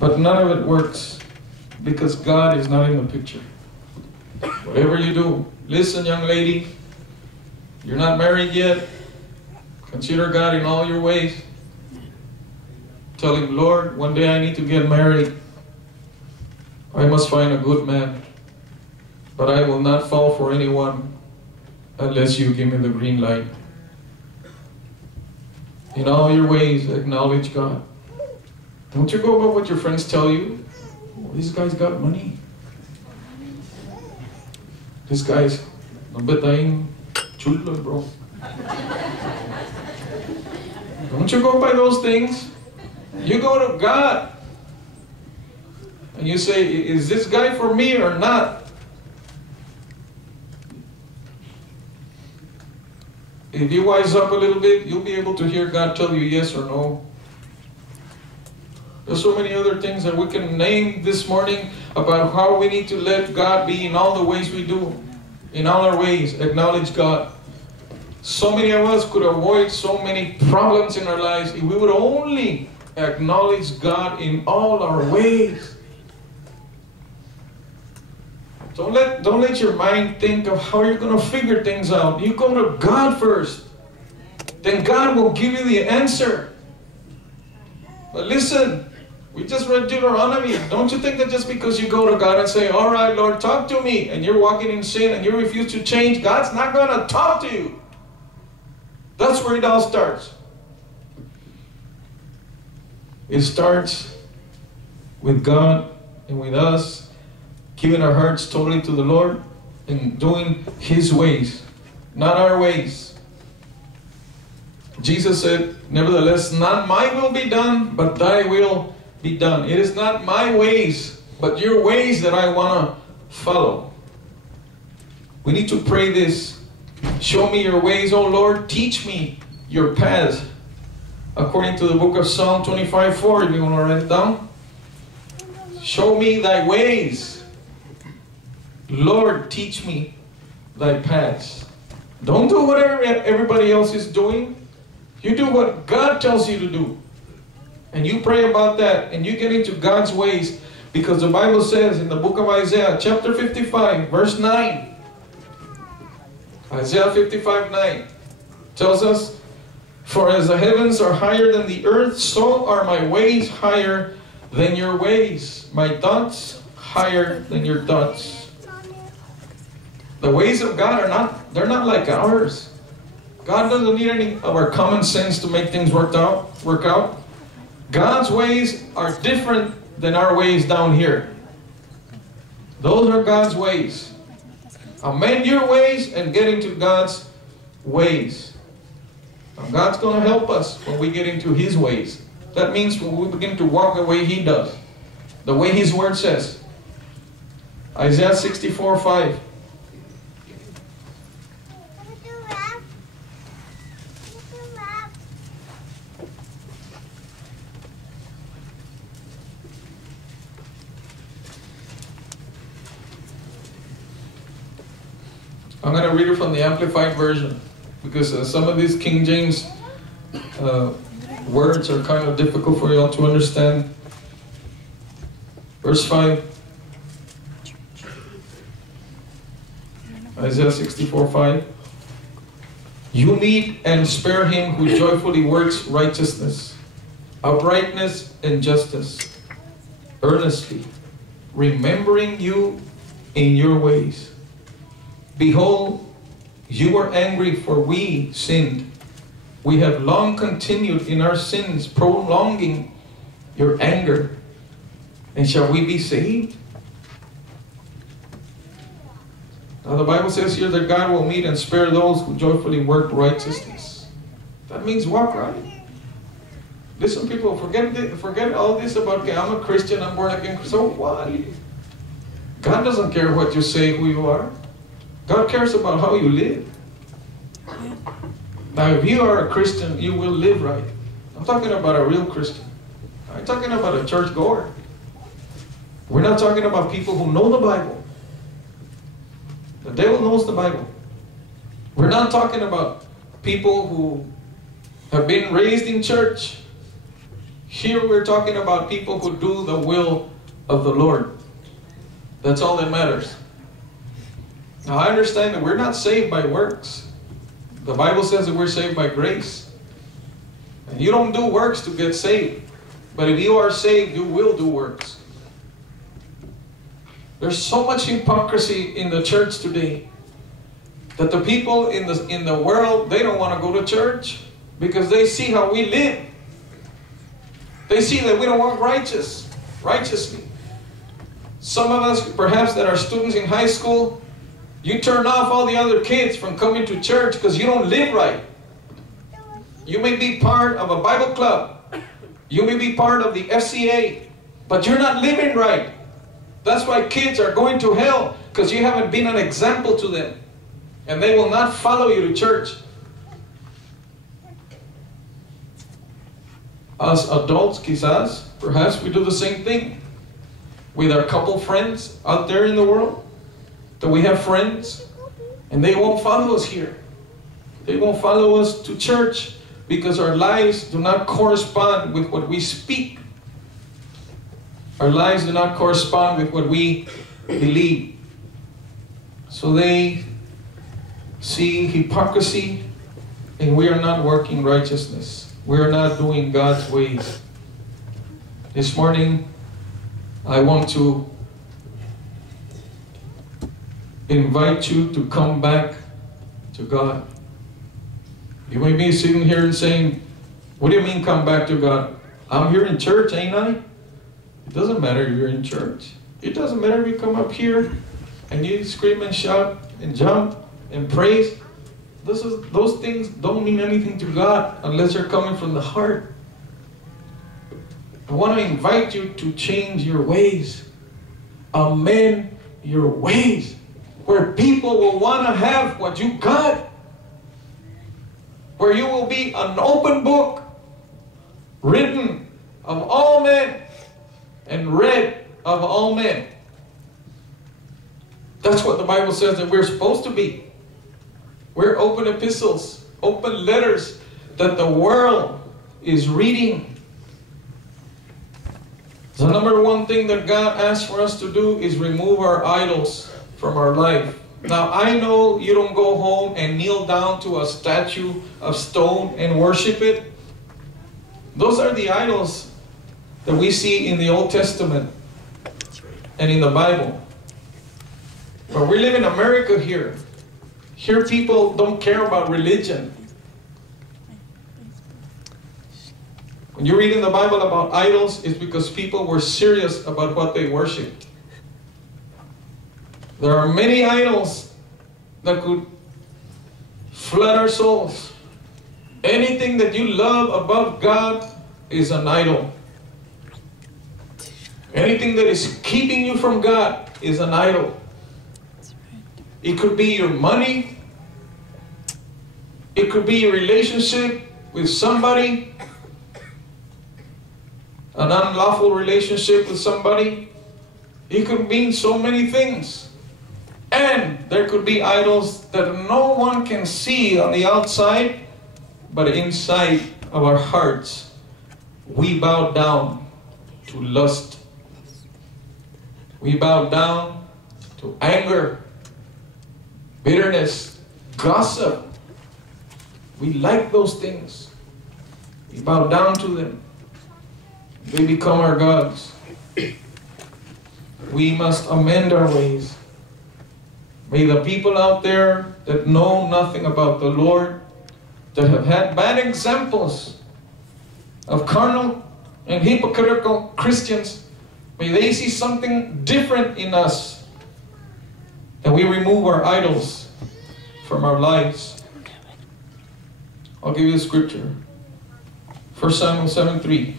But none of it works because God is not in the picture. Whatever you do, listen, young lady, you're not married yet. Consider God in all your ways. Tell Him, Lord, one day I need to get married. I must find a good man. But I will not fall for anyone unless you give me the green light. In all your ways, acknowledge God. Don't you go about what your friends tell you. Oh, this guy's got money. This guy's nabitaing chulo, bro. Don't you go by those things. You go to God. And you say, is this guy for me or not? If you wise up a little bit, you'll be able to hear God tell you yes or no. There's so many other things that we can name this morning about how we need to let God be in all the ways we do. In all our ways, acknowledge God. So many of us could avoid so many problems in our lives if we would only acknowledge God in all our ways. Don't let your mind think of how you're going to figure things out. You go to God first. Then God will give you the answer. But listen, we just read Deuteronomy. Don't you think that just because you go to God and say, all right, Lord, talk to me, and you're walking in sin and you refuse to change, God's not going to talk to you. That's where it all starts. It starts with God and with us giving our hearts totally to the Lord and doing His ways, not our ways. Jesus said, nevertheless, not my will be done, but thy will be done. It is not my ways, but your ways that I want to follow. We need to pray this. Show me your ways, O Lord. Teach me your paths. According to the book of Psalm 25:4, if you want to write it down. Show me thy ways. Lord, teach me thy paths. Don't do whatever everybody else is doing. You do what God tells you to do. And you pray about that. And you get into God's ways. Because the Bible says in the book of Isaiah, chapter 55, verse 9. Isaiah 55:9 tells us, for as the heavens are higher than the earth, so are my ways higher than your ways. My thoughts higher than your thoughts. The ways of God they're not like ours. God doesn't need any of our common sense to make things work out. God's ways are different than our ways down here. Those are God's ways. Amend your ways and get into God's ways. Now God's going to help us when we get into His ways. That means when we begin to walk the way He does, the way His Word says. Isaiah 64:5. I'm going to read it from the Amplified Version because some of these King James words are kind of difficult for you all to understand. Verse 5. Isaiah 64:5. You meet and spare him who joyfully works righteousness, uprightness and justice, earnestly, remembering you in your ways. Behold, you were angry, for we sinned. We have long continued in our sins, prolonging your anger. And shall we be saved? Now the Bible says here that God will meet and spare those who joyfully work righteousness. That means walk right. Listen, people, forget all this about, okay, I'm a Christian, I'm born again. So what? God doesn't care what you say, who you are. God cares about how you live. Now, if you are a Christian, you will live right. I'm talking about a real Christian. I'm talking about a church goer. We're not talking about people who know the Bible. The devil knows the Bible. We're not talking about people who have been raised in church. Here we're talking about people who do the will of the Lord. That's all that matters. Now I understand that we're not saved by works. The Bible says that we're saved by grace. And you don't do works to get saved. But if you are saved, you will do works. There's so much hypocrisy in the church today that the people in the world, they don't want to go to church because they see how we live. They see that we don't walk righteously. Some of us, perhaps that are students in high school, you turn off all the other kids from coming to church because you don't live right. You may be part of a Bible club. You may be part of the FCA, but you're not living right. That's why kids are going to hell, because you haven't been an example to them. And they will not follow you to church. Us adults, quizás, perhaps we do the same thing. With our couple friends out there in the world, that we have friends, and they won't follow us here. They won't follow us to church because our lives do not correspond with what we speak. Our lives do not correspond with what we believe. So they see hypocrisy, and we are not working righteousness. We are not doing God's ways. This morning, I want to invite you to come back to God. You may be sitting here and saying, what do you mean come back to God? I'm here in church, ain't I? It doesn't matter if you're in church. It doesn't matter if you come up here and you scream and shout and jump and praise. Those things don't mean anything to God unless they're coming from the heart. I want to invite you to change your ways. Amend your ways. Where people will want to have what you got. Where you will be an open book, written of all men and read of all men. That's what the Bible says that we're supposed to be. We're open epistles, open letters that the world is reading. The number one thing that God asks for us to do is remove our idols from our life. Now, I know you don't go home and kneel down to a statue of stone and worship it. Those are the idols that we see in the Old Testament and in the Bible. But we live in America here. Here people don't care about religion. When you read in the Bible about idols, it's because people were serious about what they worshiped. There are many idols that could flood our souls. Anything that you love above God is an idol. Anything that is keeping you from God is an idol. It could be your money. It could be a relationship with somebody. An unlawful relationship with somebody. It could mean so many things. And there could be idols that no one can see on the outside, but inside of our hearts, we bow down to lust. We bow down to anger, bitterness, gossip. We like those things. We bow down to them. They become our gods. We must amend our ways. May the people out there that know nothing about the Lord, that have had bad examples of carnal and hypocritical Christians, may they see something different in us, that we remove our idols from our lives. I'll give you a scripture. 1 Samuel 7:3.